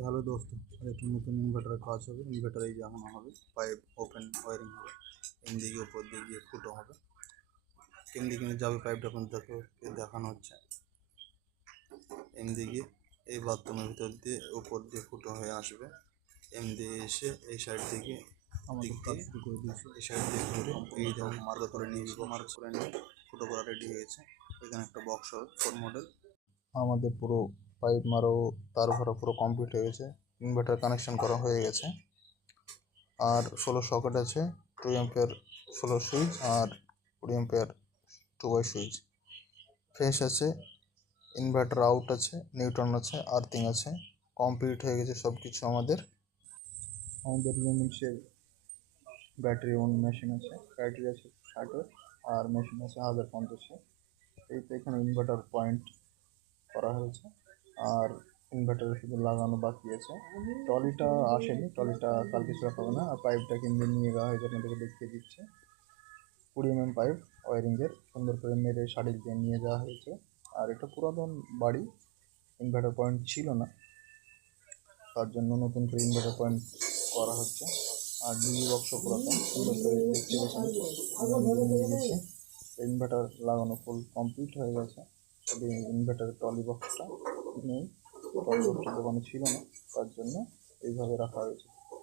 तो हेलो दोस्तों, एक नतून इनभार्टर কাজ হবে। ইনভার্টার এই জাগানো হবে, পাইপ ওপেন ওয়্যারিং হবে, এমদিকে উপর দিয়ে গিয়ে ফুটো হবে। কোন দিকে যাবে পাইপটা কোন দিকে দেখানো হচ্ছে। এমদিকে এই বাথরুমের ভিতর দিয়ে উপর দিয়ে ফুটো হয়ে আসবে। এমদিকে এসে এই সাইড থেকে আমাদের কাজ শুরু করে দিয়েছে। এই সাইড দিয়ে ঘুরে এই যেমন মার্ক করে নিয়ে ফুটো করা রেডি হয়েছে। এখানে একটা বক্স হবে 4 মডেল। আমাদের পুরো পাইপ মারো তার ভরা পুরো কমপ্লিট হয়ে গেছে। ইনভার্টার কানেকশন করা হয়ে গেছে। আর 16 সকেট আছে, 2 অ্যাম্পিয়ার 16 সুইচ আর 20 অ্যাম্পিয়ার 2 সুইচ। ফ্রেশ আছে, ইনভার্টার আউট আছে, নিউট্রন আছে, আর্থিং আছে। কমপ্লিট হয়ে গেছে সব কিছু। আমাদের লুমিন্সের ব্যাটারি অন মেশিন আছে, ব্যাটারি আছে 60 আর মেশিন আছে 1050। এই তো এখানে ইনভার্টার পয়েন্ট করা হয়েছে আর ইনভার্টার শুধু লাগানো বাকি আছে। ট্রলিটা আসেনি, ট্রলিটা কালকে সেট হবে না। আর পাইপটা কিনতে নিয়ে যাওয়া হয়েছে, আপনাদেরকে দেখিয়ে দিচ্ছে। 20 mm পাইপ ওয়ারিংয়ের সুন্দর করে মেরে শাড়ি দিয়ে নিয়ে যাওয়া হয়েছে। আর এটা পুরাতন বাড়ি, ইনভার্টার পয়েন্ট ছিল না, তার জন্য নতুন করে ইনভার্টার পয়েন্ট করা হচ্ছে। আর ডিজি বক্স পুরাতন, সুন্দর করে দেখতে পাচ্ছেন নিয়ে গেছি। ইনভার্টার লাগানো ফুল কমপ্লিট হয়ে গেছে। শুধু ইনভার্টারের ট্রলি বক্সটা নেই, ট্রলি বক্সটা দোকানে ছিল না, তার জন্য এইভাবে রাখা হয়েছে।